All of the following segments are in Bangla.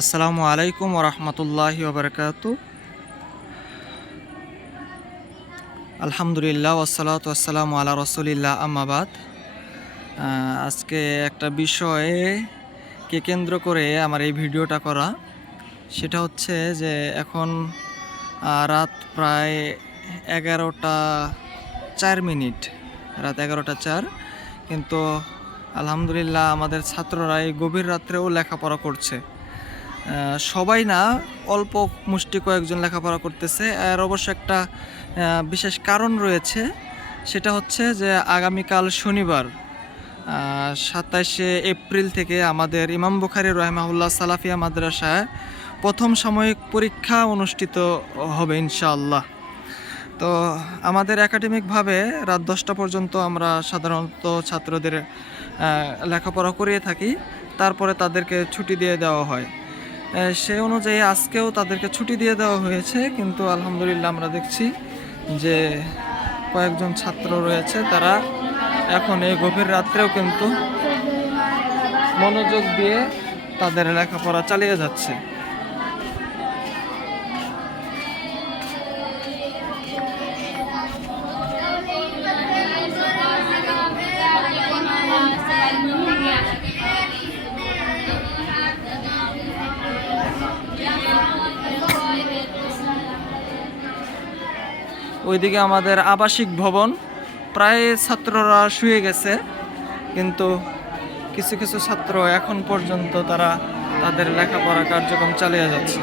আসসালামু আলাইকুম ওরহমতুল্লাহি ওবরকাত আলহামদুলিল্লাহ ওসালাত আসসালামু আলা রসুলিল্লাহ আম্মাবাদ আহ, আজকে একটা বিষয়ে কে কেন্দ্র করে আমার এই ভিডিওটা করা। সেটা হচ্ছে যে এখন রাত প্রায় এগারোটা চার মিনিট। রাত এগারোটা চার। কিন্তু আলহামদুলিল্লাহ আমাদের ছাত্ররা এই গভীর রাত্রেও লেখাপড়া করছে। সবাই না অল্প মুষ্টি কয়েকজন লেখাপড়া করতেছে। আর অবশ্য একটা বিশেষ কারণ রয়েছে, সেটা হচ্ছে যে আগামীকাল শনিবার সাতাশে এপ্রিল থেকে আমাদের ইমাম বুখারি রহমাউল্লাহ সালাফিয়া মাদ্রাসায় প্রথম সাময়িক পরীক্ষা অনুষ্ঠিত হবে ইনশাআল্লাহ। তো আমাদের একাডেমিকভাবে রাত দশটা পর্যন্ত আমরা সাধারণত ছাত্রদের লেখাপড়া করিয়ে থাকি। তারপরে তাদেরকে ছুটি দিয়ে দেওয়া হয়। সে অনুযায়ী আজকেও তাদেরকে ছুটি দিয়ে দেওয়া হয়েছে, কিন্তু আলহামদুলিল্লাহ আমরা দেখছি যে কয়েকজন ছাত্র রয়েছে, তারা এখন এই গভীর রাত্রেও কিন্তু মনোযোগ দিয়ে তাদের লেখাপড়া চালিয়ে যাচ্ছে। ওইদিকে আমাদের আবাসিক ভবন। প্রায় ছাত্ররা শুয়ে গেছে, কিন্তু কিছু কিছু ছাত্র এখন পর্যন্ত তারা তাদের লেখাপড়া কার্যক্রম চালিয়ে যাচ্ছে।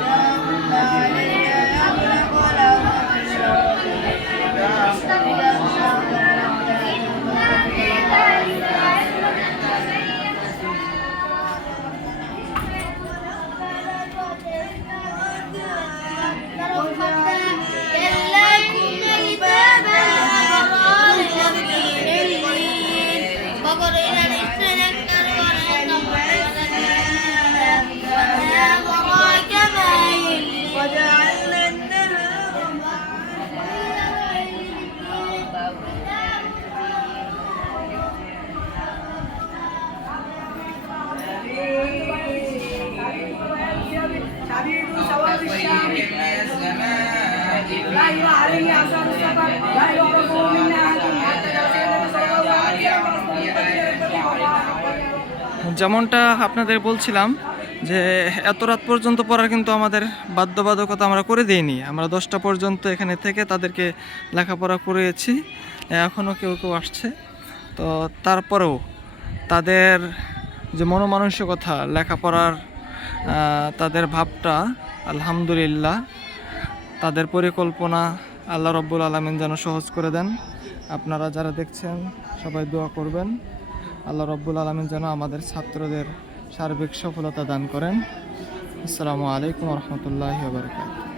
لا يرى عليه اثار السفر لا يعرف যেমনটা আপনাদের বলছিলাম যে এত রাত পর্যন্ত পড়ার কিন্তু আমাদের বাধ্যবাধকতা আমরা করে দিইনি। আমরা দশটা পর্যন্ত এখানে থেকে তাদেরকে লেখাপড়া করেছি এখনও কেউ কেউ আসছে। তো তারপরেও তাদের যে মনোমানসিকতা, লেখাপড়ার তাদের ভাবটা, আলহামদুলিল্লাহ, তাদের পরিকল্পনা আল্লাহ রব্বুল আলমিন যেন সহজ করে দেন। আপনারা যারা দেখছেন, সবাই দোয়া করবেন। আল্লাহ রব্বুল আলমিন যেন আমাদের ছাত্রদের সার্বিক সফলতা দান করেন। আসসালামু আলাইকুম রহমতুল্লাহ বারকাত